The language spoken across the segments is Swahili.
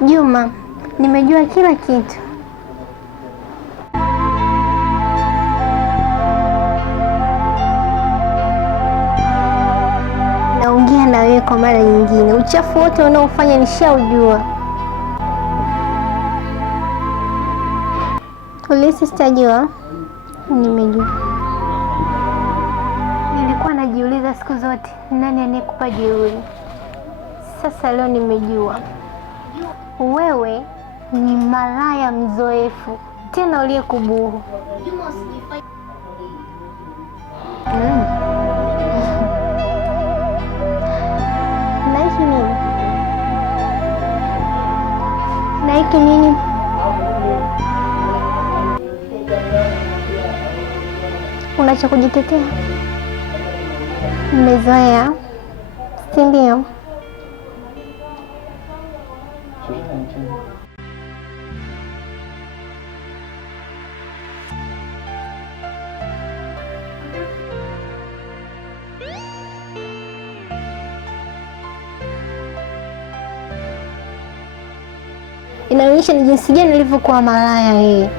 Juma, nimejua kila kitu. Naongea na wewe kwa mara nyingine. Uchafu wote unaofanya nishaujua. Ulisi sitajua. Nimejua. Nilikuwa najiuliza siku zote nani anayekupa jeuri. Sasa leo nimejua. Wewe ni malaya mzoefu, tena uliyekubuhu. Naiki nini? Naiki nini? Unacha kujitetea? Mmezoea, si ndio? Inaonyesha ni jinsi gani nilivyokuwa malaya yeye.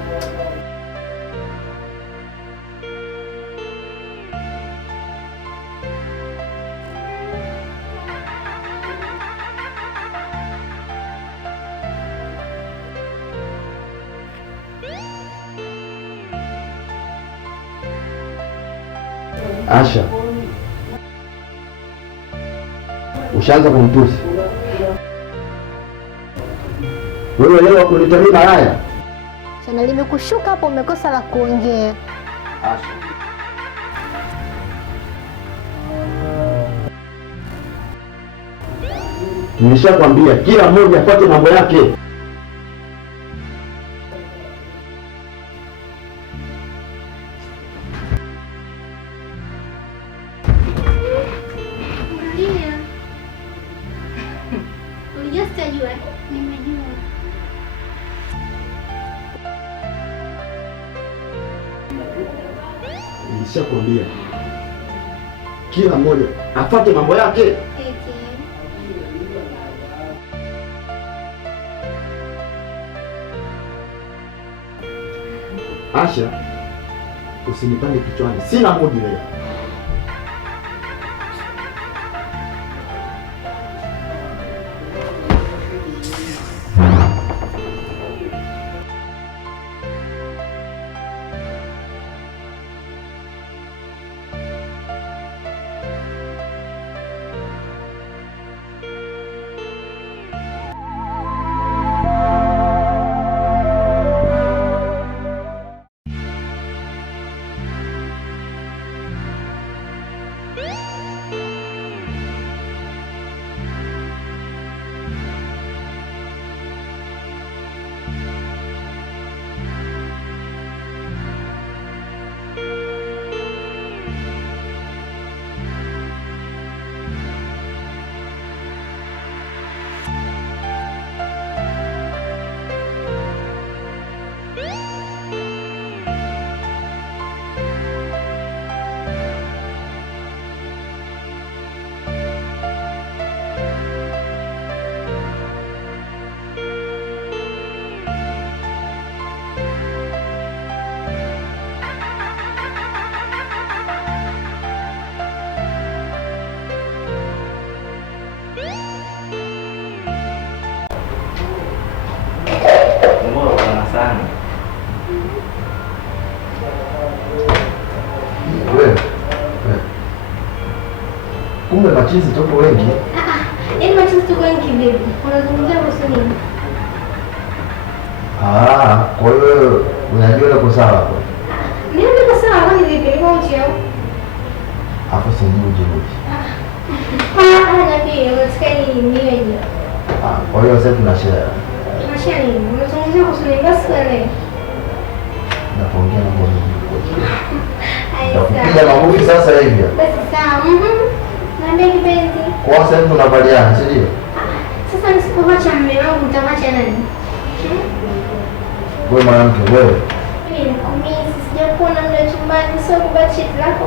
Asha, ushaanza kumtusi. Wewe leo kunitamia malaya. Sana limekushuka hapo, umekosa la kuongea. Asha, nimeshakwambia kila mmoja afuate mambo yake. Nishakwambia kila mmoja afuate mambo yake. Asha, usinipande kichwani, sina mudi leo. Kumbe machizi tuko wengi. Yaani machizi tuko wengi baby. Unazungumzia kuhusu nini? Kwa hiyo unajua uko sawa hapo. Mimi niko sawa, kwani vipi? Niko ujio. Hapo si ndio ujio. Na pia unasikia niwe hiyo. Kwa hiyo sasa tunashare. Tunashare nini? Unazungumzia kuhusu nini basi wewe? Naongea na mbona Piga mabuki sasa hivi. Basi sawa. Naambia kipenzi. Kwa sasa hivi tunavaliana, si ndio? Sasa nisipoacha mume wangu nitaacha nani? Wewe mwanamke wewe. Nilikumisi, sijakuona mle chumbani, sio kuvaa t-shirt lako.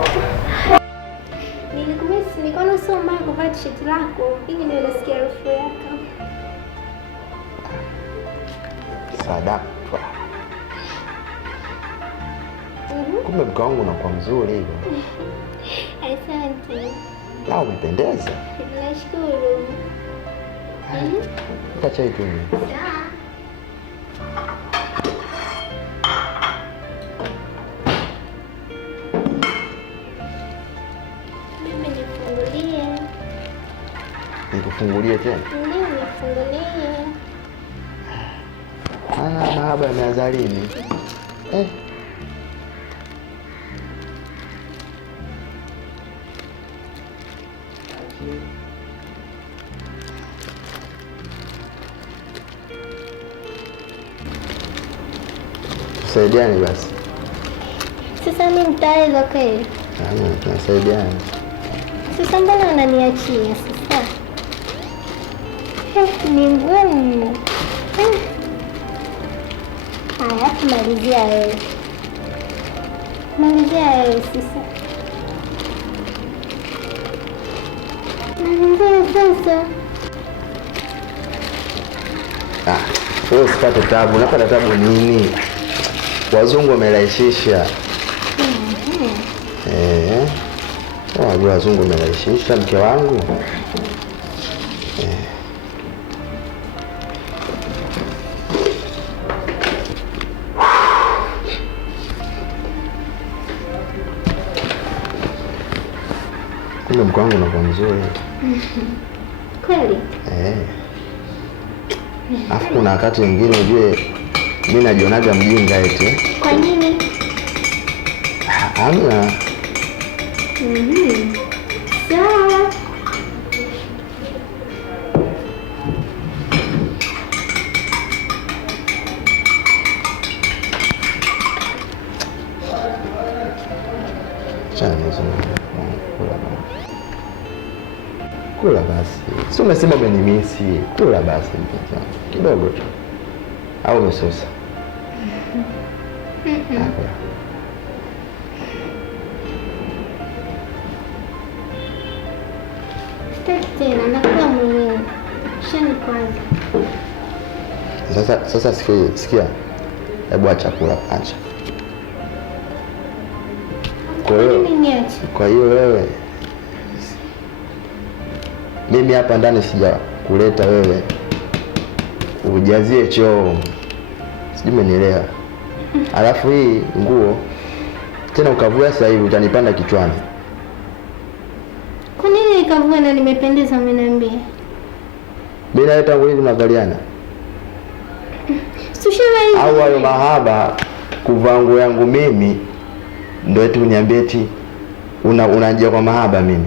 Nilikumisi, nikaona sio mbaya kuvaa t-shirt lako ili niwe nasikia harufu yako. Sadakwa. Kumbe mke wangu unakuwa mzuri hivyo. Asante. Na umependeza. Nashukuru. Acha hivi. Mimi nifungulie. Nikufungulie tena? Ndio, nifungulie. Mahaba yameanza lini? Tusaidiane basi. Sasa mimi nitaweza kweli? Tunasaidiana. Sasa mbona unaniachia sasa? Ni ngumu. Haya, tumalizia wewe. Malizia wewe sasa. Malizia sasa. Wewe usipate tabu. Unapata tabu nini? Wazungu wamerahisisha. Wajua wazungu wamerahisisha mke wangu. Kumbe mke wangu unakuwa mzuri. Kweli? Afu kuna wakati mwingine ujue mimi najionaga mjinga eti. Kwa nini? Hamna. Sawa. Kula basi. Si umesema umenimisi. Kula basi mpenzi. Kidogo tu. Au umesosa? Tena nakula mwenyewe. Shani kwanza. Sasa sikia. Hebu acha kula, acha. Kwa hiyo wewe, mimi hapa ndani sija kuleta wewe ujazie choo. Sijui umenielewa. Alafu hii nguo tena ukavua sasa hivi utanipanda kichwani. Kwa nini nikavua na nimependeza umeniambia? Mimi na tangu lini tunavaliana? Au hayo mahaba kuvaa nguo yangu mimi ndio eti uniambie eti unajia kwa mahaba mimi.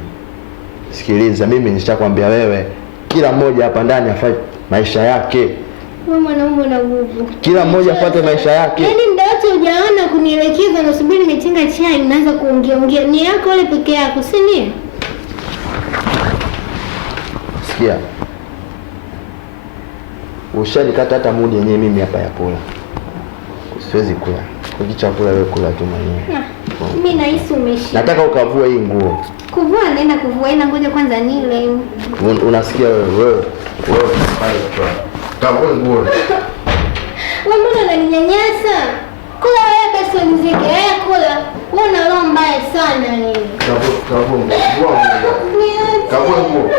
Sikiliza, mimi nishakwambia wewe kila mmoja hapa ndani afanye maisha yake. Wewe mwanaume una nguvu. Kila mmoja afuate maisha yake. Yaani muda wote hujaona kunielekeza na subiri nimetenga chai unaanza kuongea. Ni yako ile peke yako, si ndio? Sikia. Ushanikata hata mudi yenyewe mimi hapa ya kula. Siwezi kula. Kwa chakula wewe kula tu mwenyewe. Mimi nahisi umeshinda. Nataka ukavue hii nguo. Kuvua naenda kuvua, ina ngoja kwanza nile. Unasikia wewe kavue nguo. Wewe mbona unaninyanyasa? Kula wewe basi unizike. Wewe kula. Wewe una roho mbaya sana wewe. Kavue nguo. Kavue nguo.